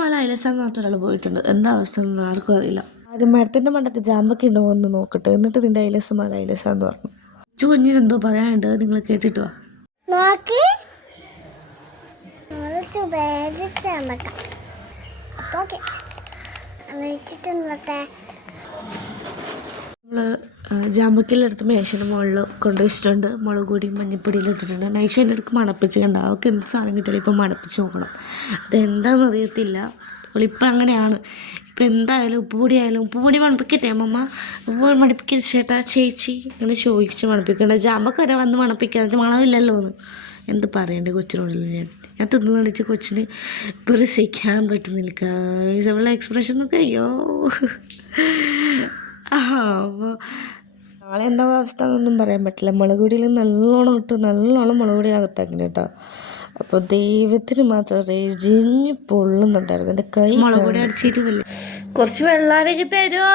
മല ഐലസ എന്ന് പറഞ്ഞിട്ട് ഒരാൾ പോയിട്ടുണ്ട്. എന്താ അവസ്ഥ എന്ന് ആർക്കും അറിയില്ല. ആദ്യം മരത്തിൻ്റെ മണ്ടത്ത് ജാമ്പൊക്കെ ഉണ്ടോ എന്ന് നോക്കട്ടെ, എന്നിട്ട് ഇതിൻ്റെ മല ഐലസ എന്ന് പറഞ്ഞു. കുഞ്ഞിനെന്തോ പറയാനുണ്ട്, നിങ്ങൾ കേട്ടിട്ട് വാ. നമ്മൾ ജാമ്പക്കിലെടുത്ത് മേശയുടെ മുകളിൽ കൊണ്ടുവച്ചിട്ടുണ്ട്. മുളക് പൊടിയും മഞ്ഞപ്പൊടിയിൽ ഇട്ടിട്ടുണ്ട്. നൈഷ എൻ്റെ അടുക്ക് മണപ്പിച്ച് കണ്ട, അവൾക്ക് എന്ത് സാധനം കിട്ടിയാലും ഇപ്പം മണപ്പിച്ച് നോക്കണം. അതെന്താണെന്ന് അറിയത്തില്ല, അവളിപ്പം അങ്ങനെയാണ്. ഇപ്പം എന്തായാലും ഉപ്പുപൊടി ആയാലും ഉപ്പുപൊടി മണപ്പിക്കട്ടെ അമ്മമ്മ, ഉപ്പുപൊടി മണപ്പിക്കൽ ചേട്ടാ ചേച്ചി അങ്ങനെ ചോദിച്ച് മണപ്പിക്കണ്ട. ജാമ്പക്ക വരെ വന്ന് മണപ്പിക്കാൻ മണമില്ലല്ലോ എന്ന് എന്ത് പറയണ്ടേ കൊച്ചിനോടില്ല. ഞാൻ തിന്നു വിളിച്ച് കൊച്ചിന് ഇപ്പോൾ സഹിക്കാൻ പറ്റുന്നില്ല. അവളുടെ എക്സ്പ്രഷൻ ഒക്കെ അയ്യോ. അപ്പോൾ നാളെ എന്താ അവസ്ഥ എന്നൊന്നും പറയാൻ പറ്റില്ല. മുളക് പൊടിയിൽ നല്ലോണം മുളക് പൊടി അകത്താക്കിന് കേട്ടോ. അപ്പോൾ ദൈവത്തിന് മാത്രം എരിഞ്ഞ് പൊള്ളുന്നുണ്ടായിരുന്നു എൻ്റെ കൈ. മുളക് പൊടി അടിച്ചിട്ടില്ലേ, കുറച്ച് വെള്ളാരൊക്കെ തരുമോ?